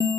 Hello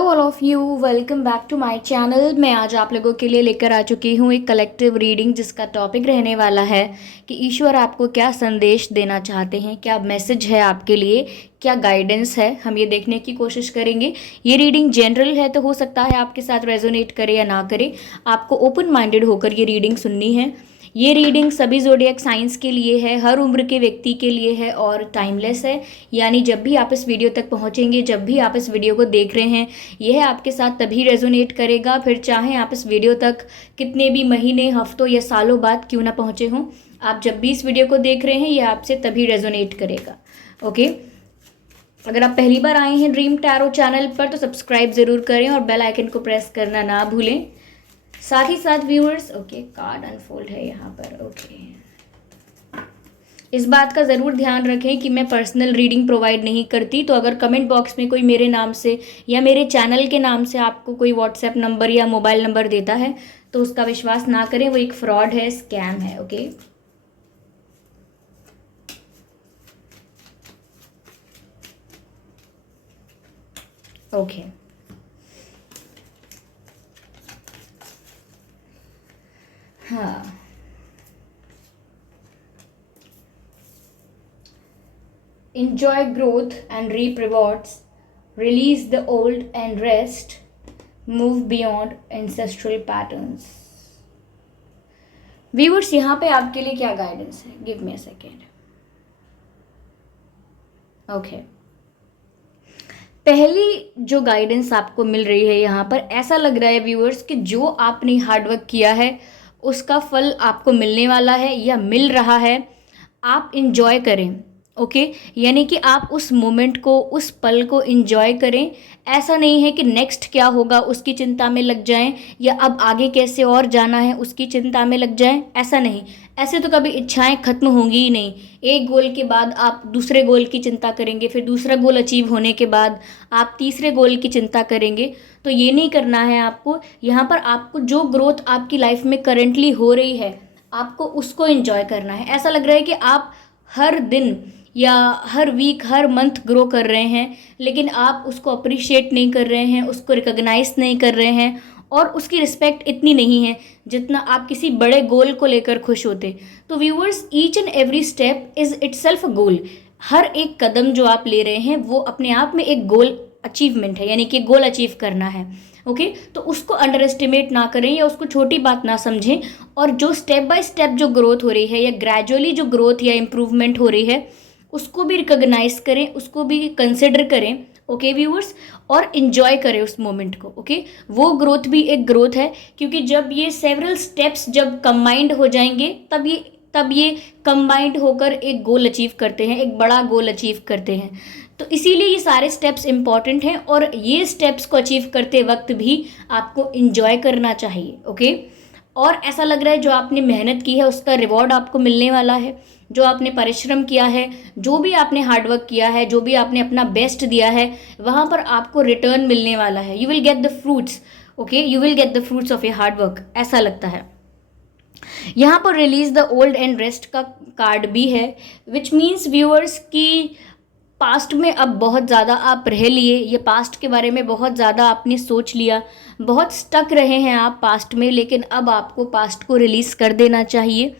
all of you, welcome back to my channel. मैं आज आप लोगों के लिए लेकर आ चुकी हूँ एक कलेक्टिव रीडिंग जिसका टॉपिक रहने वाला है कि ईश्वर आपको क्या संदेश देना चाहते हैं, क्या मैसेज है आपके लिए, क्या गाइडेंस है। हम ये देखने की कोशिश करेंगे। ये रीडिंग जनरल है तो हो सकता है आपके साथ रेजोनेट करे या ना करे। आपको ओपन माइंडेड होकर ये रीडिंग सुननी है। ये रीडिंग सभी ज़ोडिएक साइंस के लिए है, हर उम्र के व्यक्ति के लिए है और टाइमलेस है। यानी जब भी आप इस वीडियो तक पहुंचेंगे, जब भी आप इस वीडियो को देख रहे हैं, यह आपके साथ तभी रेजोनेट करेगा। फिर चाहे आप इस वीडियो तक कितने भी महीने, हफ्तों या सालों बाद क्यों ना पहुंचे हों, आप जब भी इस वीडियो को देख रहे हैं यह आपसे तभी रेजोनेट करेगा। ओके, अगर आप पहली बार आए हैं ड्रीम टैरो चैनल पर तो सब्सक्राइब ज़रूर करें और बेल आइकन को प्रेस करना ना भूलें। साथ ही साथ व्यूअर्स, ओके, कार्ड अनफोल्ड है यहाँ पर। ओके, इस बात का ज़रूर ध्यान रखें कि मैं पर्सनल रीडिंग प्रोवाइड नहीं करती। तो अगर कमेंट बॉक्स में कोई मेरे नाम से या मेरे चैनल के नाम से आपको कोई व्हाट्सएप नंबर या मोबाइल नंबर देता है तो उसका विश्वास ना करें, वो एक फ्रॉड है, स्कैम है। ओके, ओके, हाँ, enjoy growth and reap rewards, release the old and rest, move beyond ancestral patterns। Viewers, यहाँ पे आपके लिए क्या गाइडेंस है? Give me a second. Okay, पहली जो गाइडेंस आपको मिल रही है यहाँ पर, ऐसा लग रहा है व्यूअर्स कि जो आपने हार्डवर्क किया है उसका फल आपको मिलने वाला है या मिल रहा है। आप इंजॉय करें। ओके, यानी कि आप उस मोमेंट को, उस पल को इंजॉय करें। ऐसा नहीं है कि नेक्स्ट क्या होगा उसकी चिंता में लग जाएं या अब आगे कैसे और जाना है उसकी चिंता में लग जाएं। ऐसा नहीं, ऐसे तो कभी इच्छाएं खत्म होंगी ही नहीं। एक गोल के बाद आप दूसरे गोल की चिंता करेंगे, फिर दूसरा गोल अचीव होने के बाद आप तीसरे गोल की चिंता करेंगे। तो ये नहीं करना है आपको। यहाँ पर आपको जो ग्रोथ आपकी लाइफ में करेंटली हो रही है आपको उसको एंजॉय करना है। ऐसा लग रहा है कि आप हर दिन या हर वीक, हर मंथ ग्रो कर रहे हैं, लेकिन आप उसको अप्रिशिएट नहीं कर रहे हैं, उसको रिकॉग्नाइज नहीं कर रहे हैं और उसकी रिस्पेक्ट इतनी नहीं है जितना आप किसी बड़े गोल को लेकर खुश होते। तो viewers, each and every step is itself a goal. हर एक कदम जो आप ले रहे हैं वो अपने आप में एक गोल अचीवमेंट है, यानी कि गोल अचीव करना है। ओके, तो उसको अंडर एस्टिमेट ना करें या उसको छोटी बात ना समझें। और जो स्टेप बाय स्टेप जो ग्रोथ हो रही है या ग्रेजुअली जो ग्रोथ या इम्प्रूवमेंट हो रही है उसको भी रिकॉग्नाइज करें, उसको भी कंसिडर करें। ओके व्यूअर्स, और इन्जॉय करें उस मोमेंट को। ओके, वो ग्रोथ भी एक ग्रोथ है, क्योंकि जब ये सेवरल स्टेप्स जब कंबाइंड हो जाएंगे तब ये कंबाइंड होकर एक गोल अचीव करते हैं, एक बड़ा गोल अचीव करते हैं। तो इसीलिए ये सारे स्टेप्स इंपॉर्टेंट हैं और ये स्टेप्स को अचीव करते वक्त भी आपको इन्जॉय करना चाहिए। ओके, और ऐसा लग रहा है जो आपने मेहनत की है उसका रिवॉर्ड आपको मिलने वाला है। जो आपने परिश्रम किया है, जो भी आपने हार्डवर्क किया है, जो भी आपने अपना बेस्ट दिया है, वहाँ पर आपको रिटर्न मिलने वाला है। You will get the fruits. Okay, you will get the fruits of your hard work, ऐसा लगता है। यहाँ पर release the old and rest का कार्ड भी है, विच मीन्स व्यूअर्स की पास्ट में अब बहुत ज़्यादा आप रह लिए, ये पास्ट के बारे में बहुत ज़्यादा आपने सोच लिया, बहुत स्टक रहे हैं आप पास्ट में, लेकिन अब आपको पास्ट को रिलीज़ कर देना चाहिए।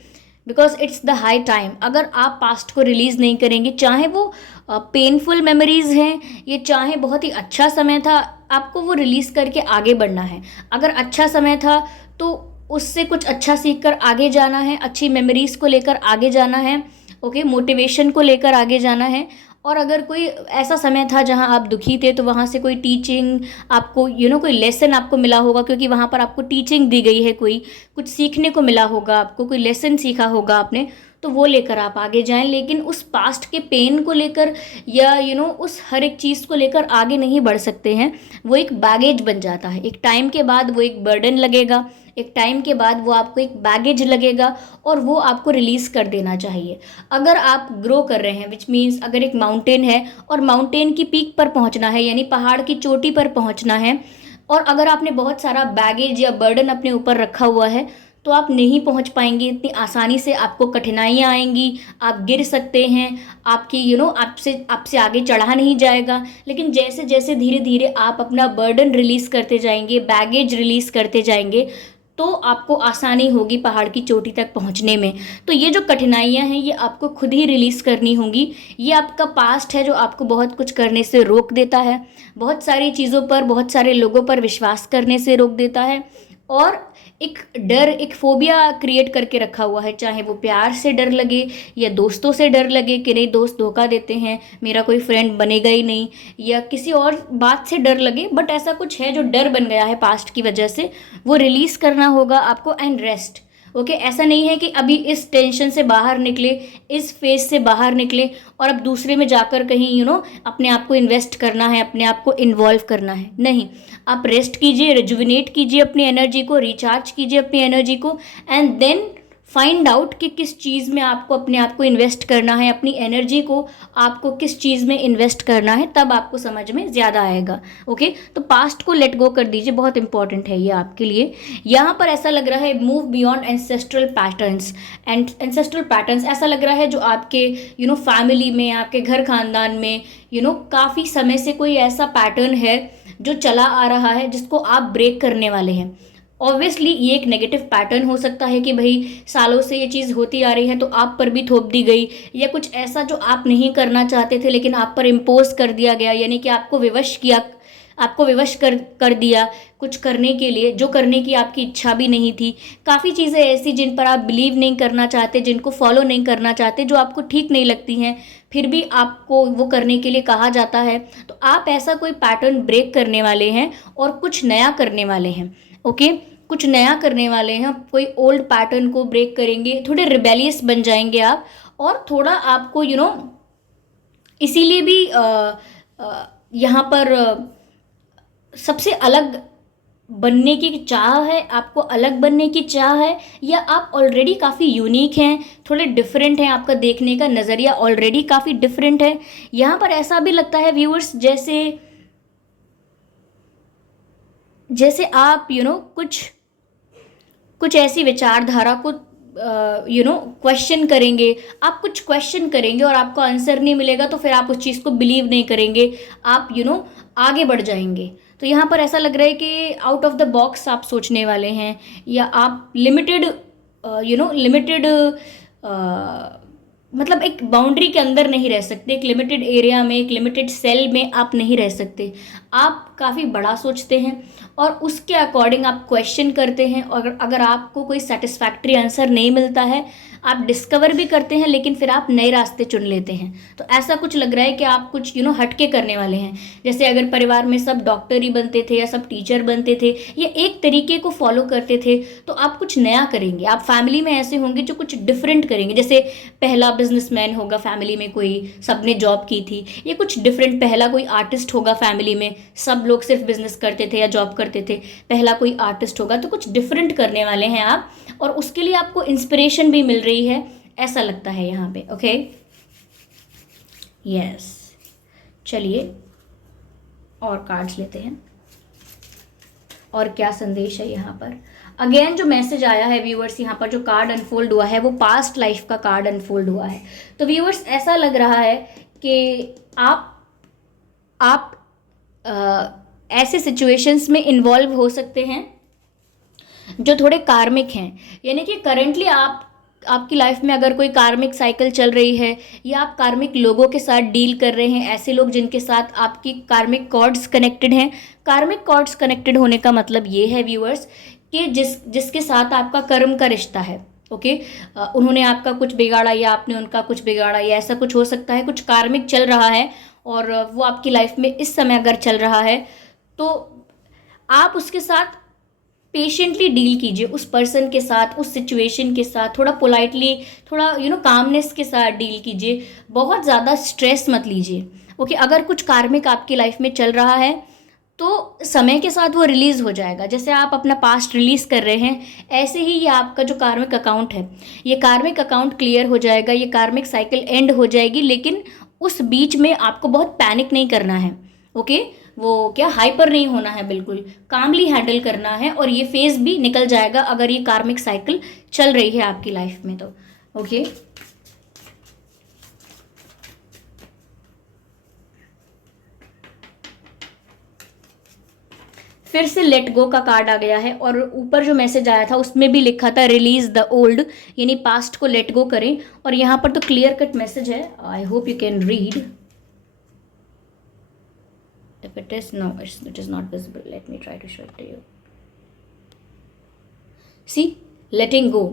Because it's the high time. अगर आप पास्ट को रिलीज़ नहीं करेंगे, चाहे वो पेनफुल मेमोरीज हैं, ये चाहे बहुत ही अच्छा समय था, आपको वो रिलीज़ करके आगे बढ़ना है। अगर अच्छा समय था तो उससे कुछ अच्छा सीख कर आगे जाना है, अच्छी मेमोरीज़ को लेकर आगे जाना है। ओके, मोटिवेशन को लेकर आगे जाना है। और अगर कोई ऐसा समय था जहां आप दुखी थे तो वहां से कोई टीचिंग आपको, कोई लेसन आपको मिला होगा, क्योंकि वहां पर आपको टीचिंग दी गई है, कोई कुछ सीखने को मिला होगा, आपको कोई लेसन सीखा होगा आपने, तो वो लेकर आप आगे जाएं। लेकिन उस पास्ट के पेन को लेकर या उस हर एक चीज़ को लेकर आगे नहीं बढ़ सकते हैं। वो एक बैगेज बन जाता है, एक टाइम के बाद वो एक बर्डन लगेगा, एक टाइम के बाद वो आपको एक बैगेज लगेगा और वो आपको रिलीज़ कर देना चाहिए। अगर आप ग्रो कर रहे हैं, विच मीन्स अगर एक माउंटेन है और माउंटेन की पीक पर पहुंचना है, यानी पहाड़ की चोटी पर पहुंचना है, और अगर आपने बहुत सारा बैगेज या बर्डन अपने ऊपर रखा हुआ है तो आप नहीं पहुंच पाएंगे इतनी आसानी से, आपको कठिनाइयाँ आएंगी, आप गिर सकते हैं, आपकी आपसे आपसे आगे चढ़ा नहीं जाएगा। लेकिन जैसे जैसे धीरे धीरे आप अपना बर्डन रिलीज़ करते जाएंगे, बैगेज रिलीज़ करते जाएंगे, तो आपको आसानी होगी पहाड़ की चोटी तक पहुंचने में। तो ये जो कठिनाइयां हैं ये आपको खुद ही रिलीज़ करनी होंगी। ये आपका पास्ट है जो आपको बहुत कुछ करने से रोक देता है, बहुत सारी चीज़ों पर, बहुत सारे लोगों पर विश्वास करने से रोक देता है, और एक डर, एक फोबिया क्रिएट करके रखा हुआ है। चाहे वो प्यार से डर लगे या दोस्तों से डर लगे कि नहीं दोस्त धोखा देते हैं, मेरा कोई फ्रेंड बनेगा ही नहीं, या किसी और बात से डर लगे, बट ऐसा कुछ है जो डर बन गया है पास्ट की वजह से, वो रिलीज़ करना होगा आपको। And rest. ओके, ऐसा नहीं है कि अभी इस टेंशन से बाहर निकले, इस फेज से बाहर निकले और अब दूसरे में जाकर कहीं अपने आप को इन्वेस्ट करना है, अपने आप को इन्वॉल्व करना है। नहीं, आप रेस्ट कीजिए, रिजुविनेट कीजिए अपनी एनर्जी को, रिचार्ज कीजिए अपनी एनर्जी को, एंड देन फाइंड आउट कि किस चीज़ में आपको अपने आप को इन्वेस्ट करना है, अपनी एनर्जी को आपको किस चीज़ में इन्वेस्ट करना है, तब आपको समझ में ज़्यादा आएगा। ओके, तो पास्ट को लेट गो कर दीजिए, बहुत इंपॉर्टेंट है ये आपके लिए। यहाँ पर ऐसा लग रहा है move beyond ancestral patterns. And ancestral patterns ऐसा लग रहा है जो आपके फैमिली में, आपके घर खानदान में काफ़ी समय से कोई ऐसा पैटर्न है जो चला आ रहा है जिसको आप ब्रेक करने वाले हैं। ऑब्वियसली ये एक नेगेटिव पैटर्न हो सकता है कि भाई सालों से ये चीज़ होती आ रही है तो आप पर भी थोप दी गई, या कुछ ऐसा जो आप नहीं करना चाहते थे लेकिन आप पर इम्पोज कर दिया गया, यानी कि आपको विवश कर दिया कुछ करने के लिए जो करने की आपकी इच्छा भी नहीं थी। काफ़ी चीज़ें ऐसी जिन पर आप बिलीव नहीं करना चाहते, जिनको फॉलो नहीं करना चाहते, जो आपको ठीक नहीं लगती हैं, फिर भी आपको वो करने के लिए कहा जाता है। तो आप ऐसा कोई पैटर्न ब्रेक करने वाले हैं और कुछ नया करने वाले हैं। ओके, कुछ नया करने वाले हैं, कोई ओल्ड पैटर्न को ब्रेक करेंगे, थोड़े रिबेलियस बन जाएंगे आप, और थोड़ा आपको इसीलिए भी यहाँ पर सबसे अलग बनने की चाह है, आपको अलग बनने की चाह है, या आप ऑलरेडी काफ़ी यूनिक हैं, थोड़े डिफरेंट हैं, आपका देखने का नज़रिया ऑलरेडी काफ़ी डिफरेंट है। यहाँ पर ऐसा भी लगता है व्यूअर्स जैसे आप कुछ ऐसी विचारधारा को क्वेश्चन करेंगे, आप कुछ क्वेश्चन करेंगे और आपको आंसर नहीं मिलेगा तो फिर आप उस चीज़ को बिलीव नहीं करेंगे, आप आगे बढ़ जाएंगे। तो यहाँ पर ऐसा लग रहा है कि आउट ऑफ द बॉक्स आप सोचने वाले हैं, या आप लिमिटेड मतलब एक बाउंड्री के अंदर नहीं रह सकते, एक लिमिटेड एरिया में, एक लिमिटेड सेल में आप नहीं रह सकते। आप काफ़ी बड़ा सोचते हैं और उसके अकॉर्डिंग आप क्वेश्चन करते हैं, और अगर आपको कोई सेटिस्फैक्ट्री आंसर नहीं मिलता है, आप डिस्कवर भी करते हैं लेकिन फिर आप नए रास्ते चुन लेते हैं। तो ऐसा कुछ लग रहा है कि आप कुछ हटके करने वाले हैं। जैसे अगर परिवार में सब डॉक्टर ही बनते थे या सब टीचर बनते थे या एक तरीके को फॉलो करते थे, तो आप कुछ नया करेंगे। आप फैमिली में ऐसे होंगे जो कुछ डिफरेंट करेंगे। जैसे पहला बिजनेसमैन होगा फैमिली में कोई, सबने जॉब की थी, ये कुछ डिफरेंट। पहला कोई आर्टिस्ट होगा फैमिली में, सब लोग सिर्फ बिजनेस करते थे या जॉब करते थे, पहला कोई आर्टिस्ट होगा। तो कुछ डिफरेंट करने वाले हैं आप, और उसके लिए आपको इंस्पिरेशन भी मिल रही है, ऐसा लगता है यहाँ पे। ओके, यस, चलिए और कार्ड्स लेते हैं और क्या संदेश है यहाँ पर। अगेन जो मैसेज आया है व्यूअर्स, यहाँ पर जो कार्ड अनफोल्ड हुआ है वो पास्ट लाइफ का कार्ड अनफोल्ड हुआ है। तो व्यूअर्स ऐसा लग रहा है कि आप ऐसे सिचुएशंस में इन्वॉल्व हो सकते हैं जो थोड़े कार्मिक हैं, यानी कि करेंटली आपकी लाइफ में अगर कोई कार्मिक साइकिल चल रही है या आप कार्मिक लोगों के साथ डील कर रहे हैं, ऐसे लोग जिनके साथ आपकी कार्मिक कॉर्ड्स कनेक्टेड हैं। कार्मिक कॉर्ड्स कनेक्टेड होने का मतलब ये है व्यूअर्स कि जिसके साथ आपका कर्म का रिश्ता है। ओके, उन्होंने आपका कुछ बिगाड़ा या आपने उनका कुछ बिगाड़ा, या ऐसा कुछ हो सकता है। कुछ कार्मिक चल रहा है और वो आपकी लाइफ में इस समय अगर चल रहा है तो आप उसके साथ पेशेंटली डील कीजिए, उस पर्सन के साथ, उस सिचुएशन के साथ थोड़ा पोलाइटली, थोड़ा कामनेस के साथ डील कीजिए। बहुत ज़्यादा स्ट्रेस मत लीजिए। ओके, अगर कुछ कार्मिक आपकी लाइफ में चल रहा है तो समय के साथ वो रिलीज़ हो जाएगा। जैसे आप अपना पास्ट रिलीज़ कर रहे हैं, ऐसे ही ये आपका जो कार्मिक अकाउंट है, ये कार्मिक अकाउंट क्लियर हो जाएगा, ये कार्मिक साइकिल एंड हो जाएगी। लेकिन उस बीच में आपको बहुत पैनिक नहीं करना है, ओके। वो क्या, हाइपर नहीं होना है, बिल्कुल कामली हैंडल करना है, और ये फेज़ भी निकल जाएगा अगर ये कार्मिक साइकिल चल रही है आपकी लाइफ में तो, ओके। फिर से लेट गो का कार्ड आ गया है, और ऊपर जो मैसेज आया था उसमें भी लिखा था रिलीज द ओल्ड, यानी पास्ट को लेट गो करें। और यहाँ पर तो क्लियर कट मैसेज है, I hope you can read. If it is no, it is not visible, let me try to show it to you. See, letting go,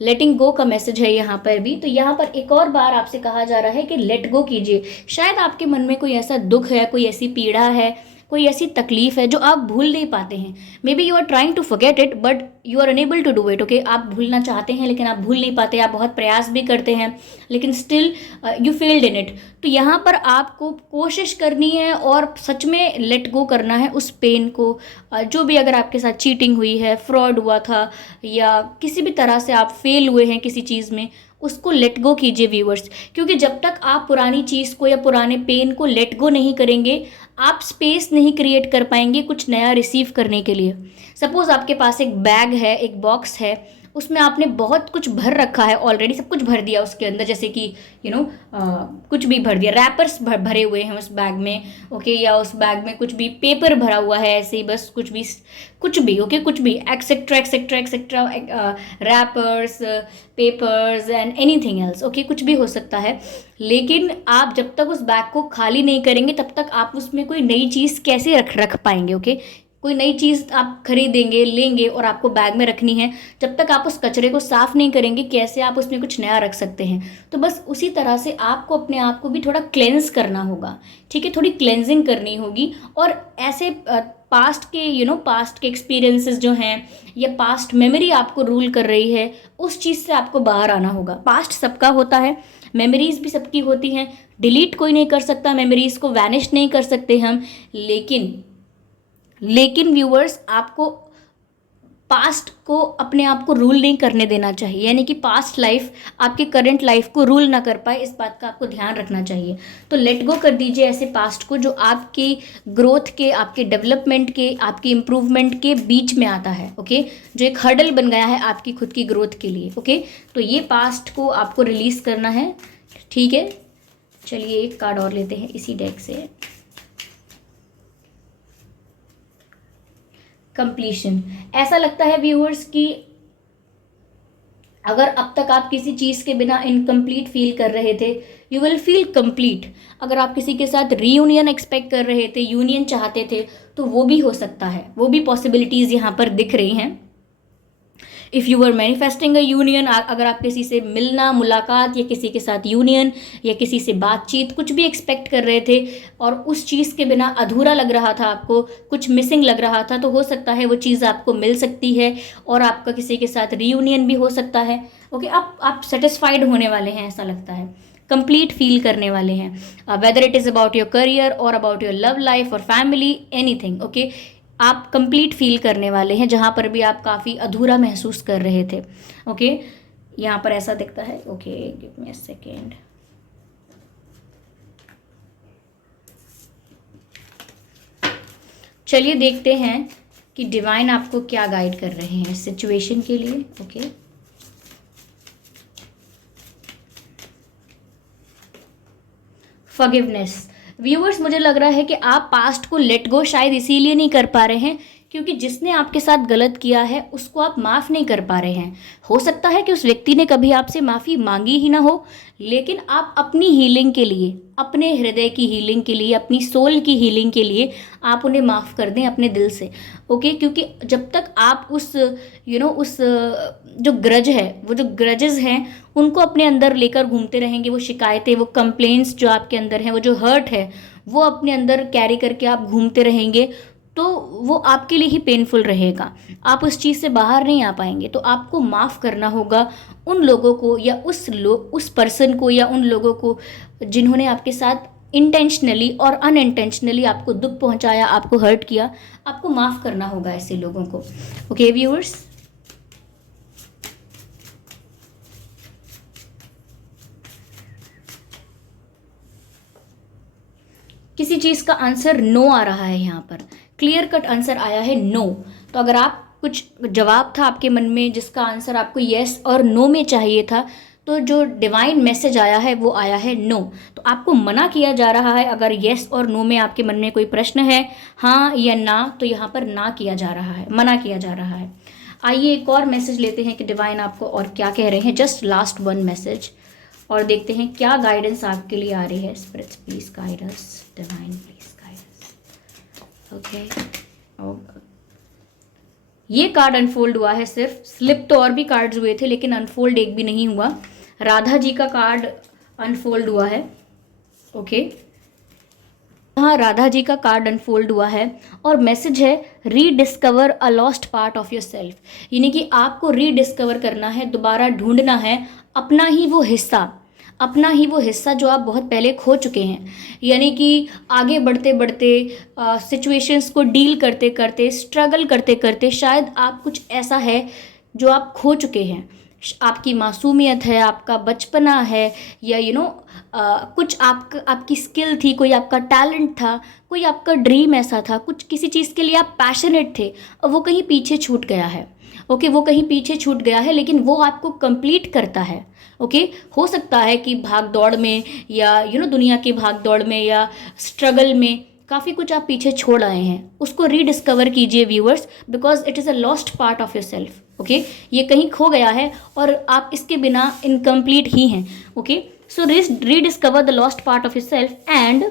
letting go का message है यहाँ पर भी। तो यहाँ पर एक और बार आपसे कहा जा रहा है कि लेट गो कीजिए। शायद आपके मन में कोई ऐसा दुख है, कोई ऐसी पीड़ा है, कोई ऐसी तकलीफ है जो आप भूल नहीं पाते हैं। Maybe you are trying to forget it but you are unable to do it, okay. आप भूलना चाहते हैं लेकिन आप भूल नहीं पाते, आप बहुत प्रयास भी करते हैं लेकिन still you failed in it. तो यहाँ पर आपको कोशिश करनी है और सच में लेट गो करना है उस पेन को। जो भी अगर आपके साथ चीटिंग हुई है, फ्रॉड हुआ था, या किसी भी तरह से आप फेल हुए हैं किसी चीज़ में, उसको लेट गो कीजिए व्यूअर्स। क्योंकि जब तक आप पुरानी चीज़ को या पुराने पेन को लेट गो नहीं करेंगे, आप स्पेस नहीं क्रिएट कर पाएंगे कुछ नया रिसीव करने के लिए। सपोज आपके पास एक बैग है, एक बॉक्स है, उसमें आपने बहुत कुछ भर रखा है ऑलरेडी, सब कुछ भर दिया उसके अंदर, जैसे कि कुछ भी भर दिया, रैपर्स भरे हुए हैं उस बैग में, ओके। या उस बैग में कुछ भी पेपर भरा हुआ है, ऐसे ही बस कुछ भी ओके, कुछ भी etcetera etcetera etcetera, rappers, papers and anything else, okay, कुछ भी हो सकता है। लेकिन आप जब तक उस बैग को खाली नहीं करेंगे तब तक आप उसमें कोई नई चीज़ कैसे रख पाएंगे, ओके। कोई नई चीज़ आप खरीदेंगे, लेंगे और आपको बैग में रखनी है, जब तक आप उस कचरे को साफ़ नहीं करेंगे कैसे आप उसमें कुछ नया रख सकते हैं। तो बस उसी तरह से आपको अपने आप को भी थोड़ा क्लेंस करना होगा, ठीक है, थोड़ी क्लेंजिंग करनी होगी। और ऐसे पास्ट के पास्ट के एक्सपीरियंसेस जो हैं या पास्ट मेमोरी आपको रूल कर रही है, उस चीज़ से आपको बाहर आना होगा। पास्ट सबका होता है, मेमोरीज भी सबकी होती हैं, डिलीट कोई नहीं कर सकता, मेमोरीज को वैनिश नहीं कर सकते हम। लेकिन व्यूअर्स, आपको पास्ट को अपने आप को रूल नहीं करने देना चाहिए, यानी कि पास्ट लाइफ आपकी करंट लाइफ को रूल ना कर पाए, इस बात का आपको ध्यान रखना चाहिए। तो लेट गो कर दीजिए ऐसे पास्ट को जो आपकी ग्रोथ के, आपके डेवलपमेंट के, आपकी इम्प्रूवमेंट के बीच में आता है, ओके, जो एक हर्डल बन गया है आपकी खुद की ग्रोथ के लिए, ओके। तो ये पास्ट को आपको रिलीज़ करना है, ठीक है। चलिए एक कार्ड और लेते हैं इसी डेक से। कंप्लीशन। ऐसा लगता है व्यूअर्स कि अगर अब तक आप किसी चीज़ के बिना इनकम्प्लीट फील कर रहे थे, यू विल फील कंप्लीट। अगर आप किसी के साथ रीयूनियन एक्सपेक्ट कर रहे थे, यूनियन चाहते थे, तो वो भी हो सकता है, वो भी पॉसिबिलिटीज़ यहाँ पर दिख रही हैं। If you are manifesting a union, अगर आप किसी से मिलना, मुलाकात, या किसी के साथ यूनियन या किसी से बातचीत, कुछ भी एक्सपेक्ट कर रहे थे और उस चीज़ के बिना अधूरा लग रहा था, आपको कुछ मिसिंग लग रहा था, तो हो सकता है वो चीज़ आपको मिल सकती है और आपका किसी के साथ रीयूनियन भी हो सकता है, ओके। आप सेटिस्फाइड होने वाले हैं, ऐसा लगता है, कंप्लीट फील करने वाले हैं, whether it is about your career और अबाउट योर लव लाइफ और फैमिली, एनीथिंग, ओके। आप कंप्लीट फील करने वाले हैं जहाँ पर भी आप काफ़ी अधूरा महसूस कर रहे थे, ओके। यहाँ पर ऐसा दिखता है, okay, give me a second. चलिए देखते हैं कि डिवाइन आपको क्या गाइड कर रहे हैं इस सिचुएशन के लिए, ओके। फॉरगिवनेस। व्यूअर्स, मुझे लग रहा है कि आप पास्ट को लेट गो शायद इसीलिए नहीं कर पा रहे हैं क्योंकि जिसने आपके साथ गलत किया है उसको आप माफ़ नहीं कर पा रहे हैं। हो सकता है कि उस व्यक्ति ने कभी आपसे माफ़ी मांगी ही ना हो, लेकिन आप अपनी हीलिंग के लिए, अपने हृदय की हीलिंग के लिए, अपनी सोल की हीलिंग के लिए आप उन्हें माफ़ कर दें अपने दिल से, ओके। क्योंकि जब तक आप उस उस जो ग्रज है, वो जो ग्रजेस हैं, उनको अपने अंदर लेकर घूमते रहेंगे, वो शिकायतें, वो कंप्लेंट्स जो आपके अंदर हैं, वो जो हर्ट है, वो अपने अंदर कैरी करके आप घूमते रहेंगे, तो वो आपके लिए ही पेनफुल रहेगा, आप उस चीज़ से बाहर नहीं आ पाएंगे। तो आपको माफ़ करना होगा उन लोगों को या उस पर्सन को या उन लोगों को जिन्होंने आपके साथ इंटेंशनली और अनइंटेंशनली आपको दुख पहुंचाया, आपको हर्ट किया, आपको माफ़ करना होगा ऐसे लोगों को। ओके व्यूअर्स, किसी चीज़ का आंसर नो आ रहा है, यहाँ पर क्लियर कट आंसर आया है नो। तो अगर आप कुछ जवाब था आपके मन में जिसका आंसर आपको येस और नो में चाहिए था, तो जो डिवाइन मैसेज आया है वो आया है नो। तो आपको मना किया जा रहा है। अगर येस और नो में आपके मन में कोई प्रश्न है, हाँ या ना, तो यहाँ पर ना किया जा रहा है, मना किया जा रहा है। आइए एक और मैसेज लेते हैं कि डिवाइन आपको और क्या कह रहे हैं। जस्ट लास्ट वन मैसेज और देखते हैं क्या गाइडेंस आपके लिए आ रही है। Spirits please guide us, divine please guide us. Okay, ये कार्ड अनफोल्ड हुआ है सिर्फ, स्लिप तो और भी कार्ड्स हुए थे लेकिन अनफोल्ड एक भी नहीं हुआ। राधा जी का कार्ड अनफोल्ड हुआ है। ओके, हाँ, राधा जी का कार्ड अनफोल्ड हुआ है और मैसेज है rediscover a lost part of your self, यानी कि आपको रीडिस्कवर करना है, दोबारा ढूंढना है अपना ही वो हिस्सा जो आप बहुत पहले खो चुके हैं। यानी कि आगे बढ़ते बढ़ते सिचुएशंस को डील करते करते, स्ट्रगल करते करते, शायद आप कुछ ऐसा है जो आप खो चुके हैं। आपकी मासूमियत है, आपका बचपना है, या कुछ आपकी स्किल थी, कोई आपका टैलेंट था, कोई आपका ड्रीम ऐसा था, कुछ किसी चीज़ के लिए आप पैशनेट थे और वो कहीं पीछे छूट गया है। ओके, वो कहीं पीछे छूट गया है लेकिन वो आपको कंप्लीट करता है। ओके, हो सकता है कि भाग दौड़ में या दुनिया की भाग दौड़ में या स्ट्रगल में काफ़ी कुछ आप पीछे छोड़ आए हैं, उसको रीडिस्कवर कीजिए viewers, because it is a lost part of your self. Okay, ये कहीं खो गया है और आप इसके बिना इनकम्प्लीट ही हैं। Okay, so rediscover the lost part of your self and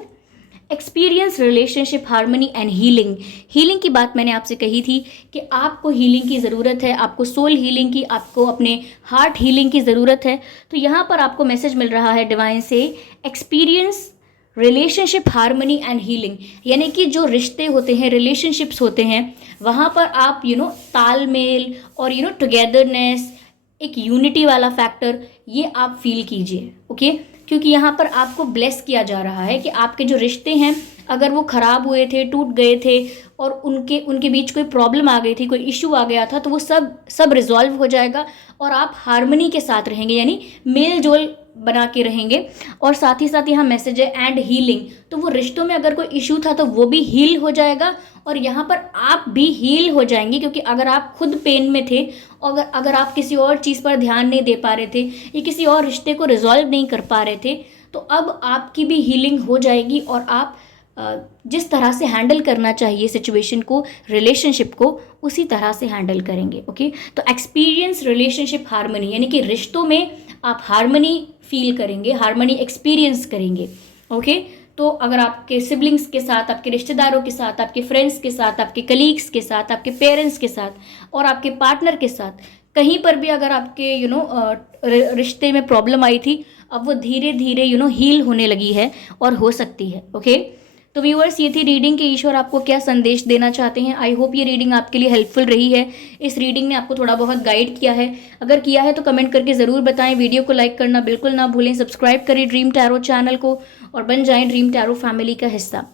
experience relationship harmony and healing. Healing की बात मैंने आपसे कही थी कि आपको हीलिंग की ज़रूरत है, आपको सोल हीलिंग की, आपको अपने हार्ट हीलिंग की ज़रूरत है। तो यहाँ पर आपको मैसेज मिल रहा है डिवाइन से, experience relationship harmony and healing, यानी कि जो रिश्ते होते हैं, रिलेशनशिप्स होते हैं, वहाँ पर आप तालमेल और टुगेदरनेस, एक यूनिटी वाला फैक्टर, ये आप फील कीजिए। ओके, क्योंकि यहाँ पर आपको ब्लेस किया जा रहा है कि आपके जो रिश्ते हैं, अगर वो ख़राब हुए थे, टूट गए थे और उनके बीच कोई प्रॉब्लम आ गई थी, कोई इशू आ गया था, तो वो सब रिजॉल्व हो जाएगा और आप हार्मनी के साथ रहेंगे, यानी मेल जोल बना के रहेंगे। और साथ ही साथ यहाँ मैसेज है एंड हीलिंग, तो वो रिश्तों में अगर कोई इशू था तो वो भी हील हो जाएगा और यहाँ पर आप भी हील हो जाएंगे, क्योंकि अगर आप खुद पेन में थे और अगर आप किसी और चीज़ पर ध्यान नहीं दे पा रहे थे या किसी और रिश्ते को रिजॉल्व नहीं कर पा रहे थे, तो अब आपकी भी हीलिंग हो जाएगी और आप जिस तरह से हैंडल करना चाहिए सिचुएशन को, रिलेशनशिप को, उसी तरह से हैंडल करेंगे। ओके, तो एक्सपीरियंस रिलेशनशिप हार्मनी, यानी कि रिश्तों में आप हार्मनी फील करेंगे, हार्मनी एक्सपीरियंस करेंगे। ओके, तो अगर आपके सिबलिंग्स के साथ, आपके रिश्तेदारों के साथ, आपके फ्रेंड्स के साथ, आपके कलीग्स के साथ, आपके पेरेंट्स के साथ और आपके पार्टनर के साथ कहीं पर भी अगर आपके रिश्ते में प्रॉब्लम आई थी, अब वो धीरे धीरे हील होने लगी है और हो सकती है। ओके, तो व्यूअर्स, ये थी रीडिंग के ईश्वर आपको क्या संदेश देना चाहते हैं। आई होप ये रीडिंग आपके लिए हेल्पफुल रही है, इस रीडिंग ने आपको थोड़ा बहुत गाइड किया है। अगर किया है तो कमेंट करके ज़रूर बताएं। वीडियो को लाइक करना बिल्कुल ना भूलें, सब्सक्राइब करें ड्रीम टैरो चैनल को और बन जाएं ड्रीम टैरो फैमिली का हिस्सा।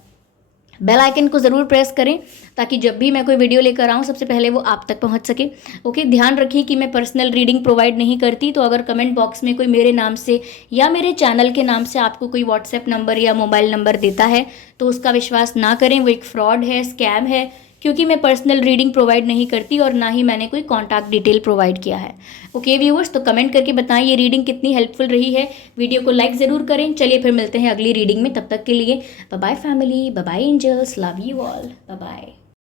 बेल आइकन को ज़रूर प्रेस करें ताकि जब भी मैं कोई वीडियो लेकर आऊँ सबसे पहले वो आप तक पहुँच सके। ओके, ध्यान रखिए कि मैं पर्सनल रीडिंग प्रोवाइड नहीं करती, तो अगर कमेंट बॉक्स में कोई मेरे नाम से या मेरे चैनल के नाम से आपको कोई व्हाट्सएप नंबर या मोबाइल नंबर देता है तो उसका विश्वास ना करें, वो एक फ्रॉड है, स्कैम है, क्योंकि मैं पर्सनल रीडिंग प्रोवाइड नहीं करती और ना ही मैंने कोई कॉन्टैक्ट डिटेल प्रोवाइड किया है। ओके व्यूअर्स, तो कमेंट करके बताएं ये रीडिंग कितनी हेल्पफुल रही है। वीडियो को लाइक ज़रूर करें। चलिए फिर मिलते हैं अगली रीडिंग में, तब तक के लिए bye bye family, bye bye angels, love you all, bye bye.